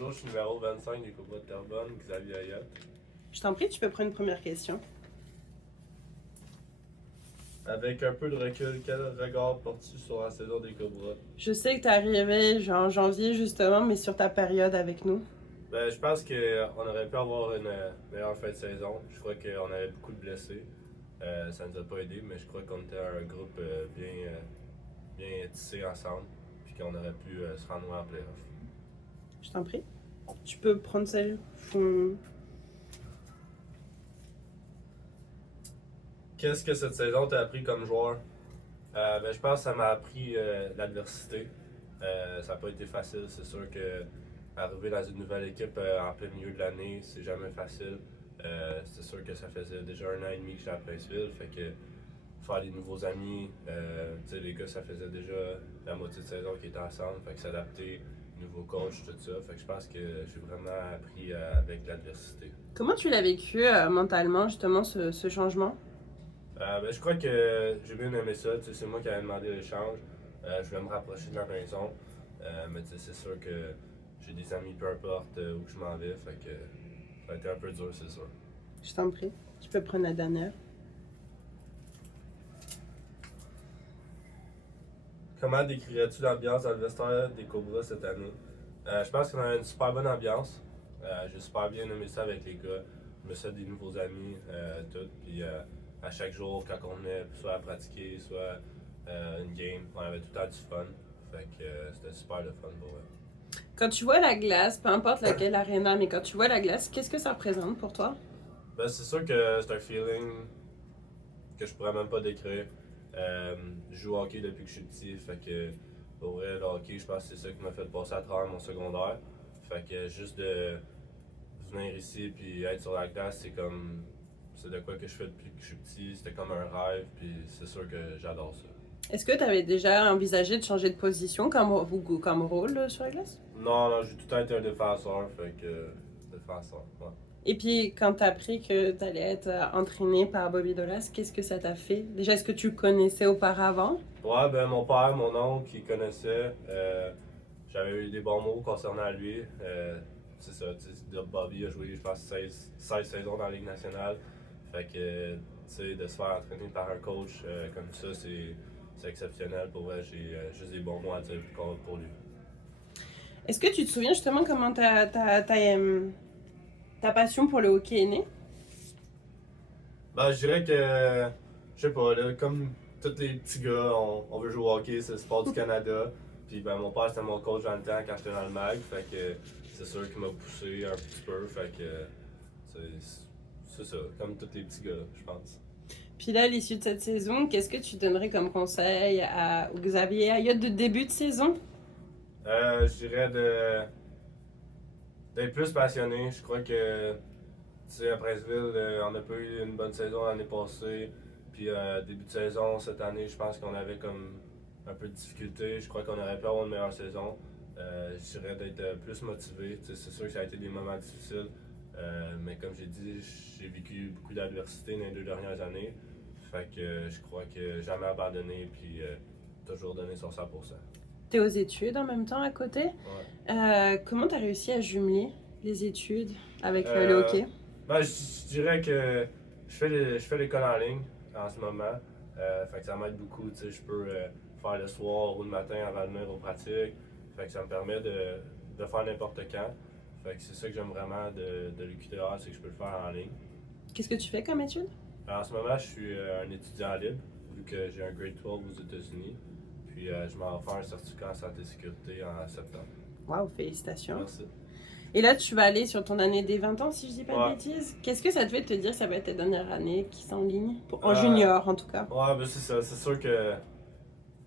bonjour, je suis numéro 25 des Cobras de Terrebonne, Xavier Ayotte. Je t'en prie, tu peux prendre une première question. Avec un peu de recul, quel regard portes-tu sur la saison des Cobras? Je sais que t'es arrivé en janvier justement, mais sur ta période avec nous. Je pense qu'on aurait pu avoir une meilleure fin de saison. Je crois qu'on avait beaucoup de blessés. Ça nous a pas aidé, mais je crois qu'on était un groupe bien tissé ensemble, puis qu'on aurait pu se rendre loin en playoff. Je t'en prie. Tu peux prendre celle. Fond. Qu'est-ce que cette saison t'a appris comme joueur? Je pense que ça m'a appris l'adversité. Ça n'a pas été facile. C'est sûr que arriver dans une nouvelle équipe en plein milieu de l'année, c'est jamais facile. C'est sûr que ça faisait déjà 1 an et demi que j'étais à Princeville. Fait que faire des nouveaux amis, les gars, ça faisait déjà la moitié de saison qu'ils étaient ensemble. Fait que s'adapter, nouveau coach, tout ça. Fait que je pense que j'ai vraiment appris avec l'adversité. Comment tu l'as vécu mentalement justement ce changement? Je crois que j'ai bien aimé ça. C'est moi qui avais demandé l'échange. Je voulais me rapprocher de la maison. Mais c'est sûr que j'ai des amis peu importe où je m'en vais. Fait que ça a été un peu dur, c'est sûr. Je t'en prie. Tu peux prendre la dernière. Comment décrirais-tu l'ambiance dans le vestiaire des Cobras cette année? Je pense qu'on a une super bonne ambiance. J'ai super bien aimé ça avec les gars. Je me suis fait des nouveaux amis, tout. Puis à chaque jour, quand on venait soit à pratiquer, soit une game, on avait tout le temps du fun. Fait que c'était super le fun pour eux. Quand tu vois la glace, peu importe laquelle arena, mais quand tu vois la glace, qu'est-ce que ça représente pour toi? C'est sûr que c'est un feeling que je pourrais même pas décrire. Je joue au hockey depuis que je suis petit, fait que pour vrai, le hockey, je pense que c'est ça qui m'a fait passer à travers mon secondaire. Fait que juste de venir ici puis être sur la glace, c'est de quoi que je fais depuis que je suis petit, c'était comme un rêve, puis c'est sûr que j'adore ça. Est-ce que tu avais déjà envisagé de changer de position comme rôle sur la glace? Non, j'ai tout le temps été un défenseur, fait que défenseur, ouais. Et puis, quand tu as appris que tu allais être entraîné par Bobby Dolas, qu'est-ce que ça t'a fait? Déjà, est-ce que tu le connaissais auparavant? Ouais, mon père, mon oncle, qui connaissait, j'avais eu des bons mots concernant lui. C'est ça, Bobby a joué, je pense, 16 saisons dans la Ligue nationale. Fait que, de se faire entraîner par un coach comme ça, c'est exceptionnel. Pour vrai, j'ai juste des bons mots à dire pour lui. Est-ce que tu te souviens justement comment ta passion pour le hockey est née? Je dirais que, je sais pas, là, comme tous les petits gars, on veut jouer au hockey, c'est le sport du Canada. Puis mon père, c'était mon coach dans le temps quand j'étais dans le mag. Fait que c'est sûr qu'il m'a poussé un petit peu. Fait que c'est ça, comme tous les petits gars, je pense. Puis là, à l'issue de cette saison, qu'est-ce que tu donnerais comme conseil à Xavier Ayotte de début de saison? Je dirais d'être plus passionné. Je crois que, à Princeville, on n'a pas eu une bonne saison l'année passée. Puis début de saison, cette année, je pense qu'on avait comme un peu de difficulté. Je crois qu'on aurait pu avoir une meilleure saison. Je dirais d'être plus motivé. C'est sûr que ça a été des moments difficiles. Mais comme j'ai dit, j'ai vécu beaucoup d'adversité dans les 2 dernières années. Fait que je crois que jamais abandonné puis toujours donné son 100%. T'es aux études en même temps à côté. Ouais. Comment t'as réussi à jumeler les études avec le hockey? Je dirais que je fais l'école en ligne en ce moment. Fait que ça m'aide beaucoup. Je peux faire le soir ou le matin avant de venir aux pratiques. Fait que ça me permet de faire n'importe quand. Fait que c'est ça que j'aime vraiment de l'UQTR, c'est que je peux le faire en ligne. Qu'est-ce que tu fais comme études? En ce moment, je suis un étudiant libre, vu que j'ai un grade 12 aux États-Unis. Puis je m'en vais faire un certificat en santé et sécurité en septembre. Waouh, félicitations. Merci. Et là, tu vas aller sur ton année des 20 ans, si je dis pas Ouais. de bêtises. Qu'est-ce que ça te fait de te dire que ça va être ta dernière année qui s'enligne? En junior, en tout cas. Ouais, c'est ça. C'est sûr que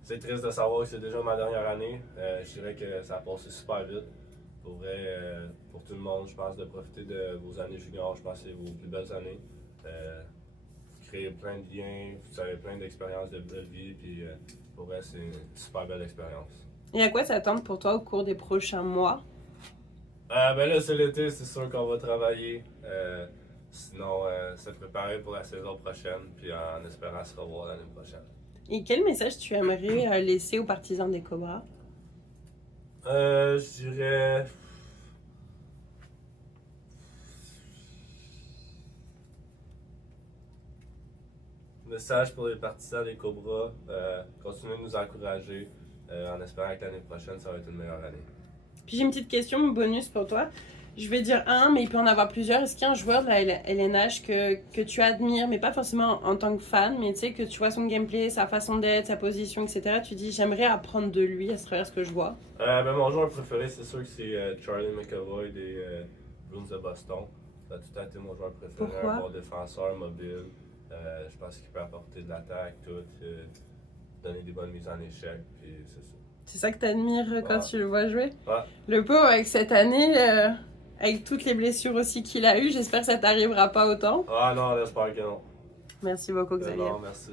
c'est triste de savoir que c'est déjà ma dernière année. Je dirais que ça a passé super vite. Pour vrai, pour tout le monde, je pense de profiter de vos années juniors. Je pense que c'est vos plus belles années. Vous créez plein de liens, vous avez plein d'expériences de belle vie. Puis pour vrai, c'est une super belle expérience. Et à quoi s'attendre pour toi au cours des prochains mois? Là, c'est l'été, c'est sûr qu'on va travailler. Sinon, se préparer pour la saison prochaine. Puis en espérant se revoir l'année prochaine. Et quel message tu aimerais laisser aux partisans des Cobras? Je dirais message pour les partisans des Cobras, continuez de nous encourager en espérant que l'année prochaine, ça va être une meilleure année. Puis j'ai une petite question bonus pour toi. Je vais dire un, mais il peut en avoir plusieurs. Est-ce qu'il y a un joueur de la LNH que tu admires, mais pas forcément en tant que fan, mais tu sais, que tu vois son gameplay, sa façon d'être, sa position, etc. Tu dis, j'aimerais apprendre de lui à travers ce que je vois. Mon joueur préféré, c'est sûr que c'est Charlie McAvoy des Bruins de Boston. Ça a tout le temps été mon joueur préféré. Pourquoi? Un bon défenseur mobile. Je pense qu'il peut apporter de l'attaque, donner des bonnes mises en échec, puis c'est ça. C'est ça que tu admires quand Ouais. tu le vois jouer? Ouais. Le pauvre, avec cette année, avec toutes les blessures aussi qu'il a eues, j'espère que ça t'arrivera pas autant. Ah non, j'espère que non. Merci beaucoup, Xavier. Non, merci.